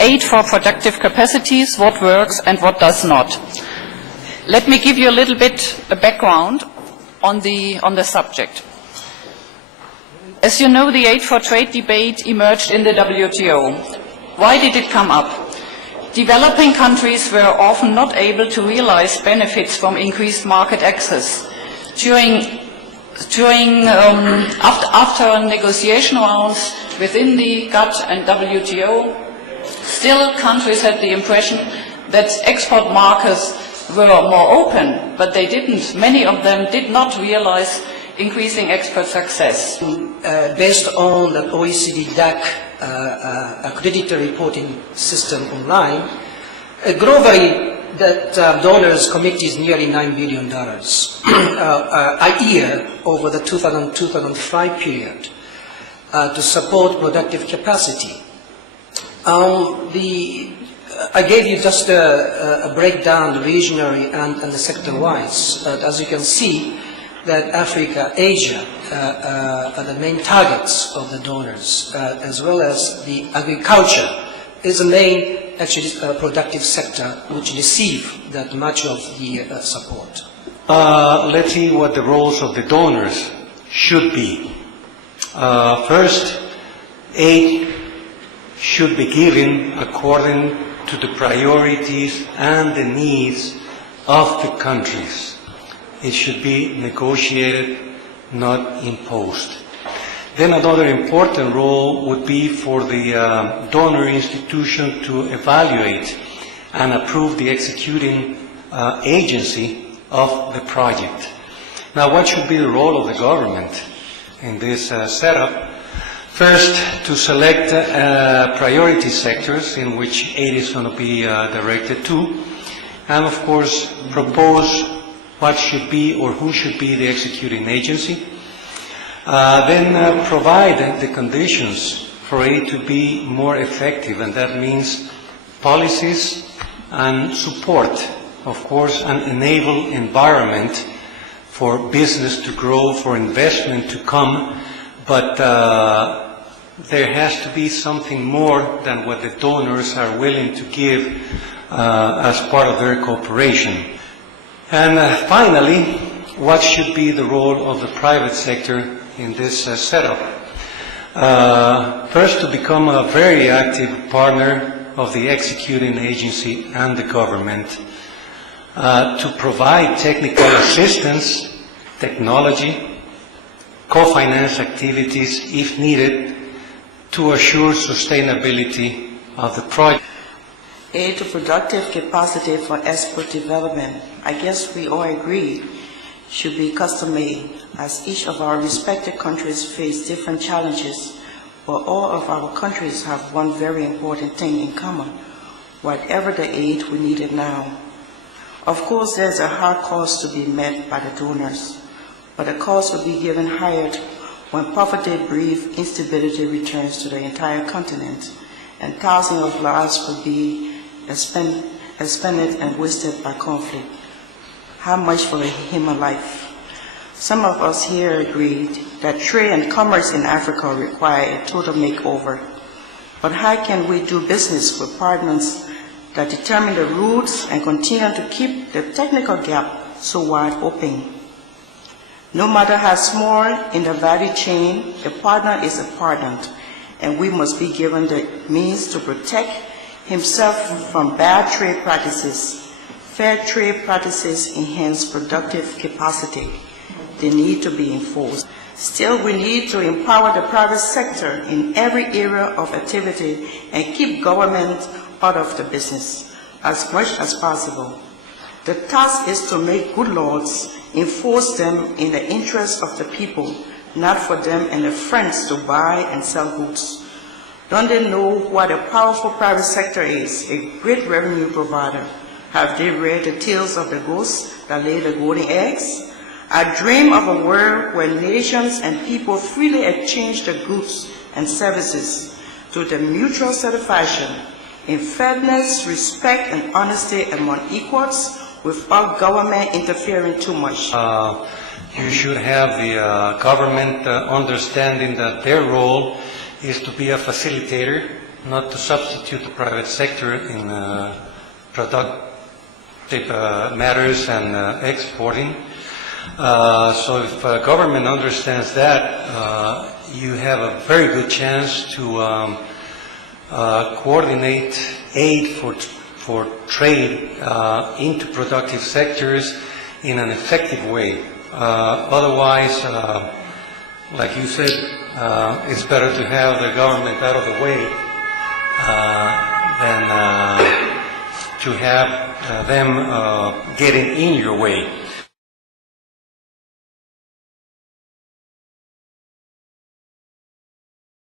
aid for productive capacities, what works and what does not. Let me give you a little bit of background on the subject. As you know, the aid for trade debate emerged in the WTO. Why did it come up? Developing countries were often not able to realize benefits from increased market access. After negotiation rounds within the GATT and WTO, still countries had the impression that export markets were more open, but they didn't. Many of them did not realize increasing export success. Based on the OECD DAC accredited reporting system online, globally that donors committed nearly $9 billion a year over the 2000-2005 period to support productive capacity. I gave you just a breakdown regionally and sector-wise. As you can see, that Africa, Asia are the main targets of the donors, as well as the agriculture is the main productive sector which receive that much of the support. Let's see what the roles of the donors should be. First, aid should be given according to the priorities and the needs of the countries. It should be negotiated, not imposed. Then another important role would be for the donor institution to evaluate and approve the executing agency of the project. Now, what should be the role of the government in this setup? First, to select priority sectors in which aid is going to be directed to, and of course propose what should be or who should be the executing agency. Then provide the conditions for aid to be more effective, and that means policies and support, of course, an enable environment for business to grow, for investment to come, but there has to be something more than what the donors are willing to give as part of their cooperation. And finally, what should be the role of the private sector in this setup? First, to become a very active partner of the executing agency and the government, to provide technical assistance, technology, co-finance activities if needed, to assure sustainability of the project. Aid to productive capacity for export development, I guess we all agree, should be custom-made, as each of our respective countries face different challenges, but all of our countries have one very important thing in common: whatever the aid, we need it now. Of course, there's a hard cost to be met by the donors, but the cost will be given higher when poverty, brief instability returns to the entire continent, and thousands of lives will be expended and wasted by conflict. How much for a human life? Some of us here agreed that trade and commerce in Africa require a total makeover. But how can we do business with partners that determine the routes and continue to keep the technical gap so wide open? No matter how small in the value chain, a partner is a partner, and we must be given the means to protect himself from bad trade practices. Fair trade practices enhance productive capacity. They need to be enforced. Still, we need to empower the private sector in every area of activity and keep government out of the business as much as possible. The task is to make good laws, enforce them in the interest of the people, not for them and their friends to buy and sell goods. Don't they know what a powerful private sector is, a great revenue provider? Have they read the tales of the goose that lay the golden eggs? I dream of a world where nations and people freely exchange the goods and services to the mutual satisfaction in fairness, respect, and honesty among equals without government interfering too much. You should have the government understanding that their role is to be a facilitator not to substitute the private sector in productive matters and exporting. So if government understands that, you have a very good chance to coordinate aid for trade into productive sectors in an effective way. Otherwise, like you said, it's better to have the government out of the way than to have them getting in your way.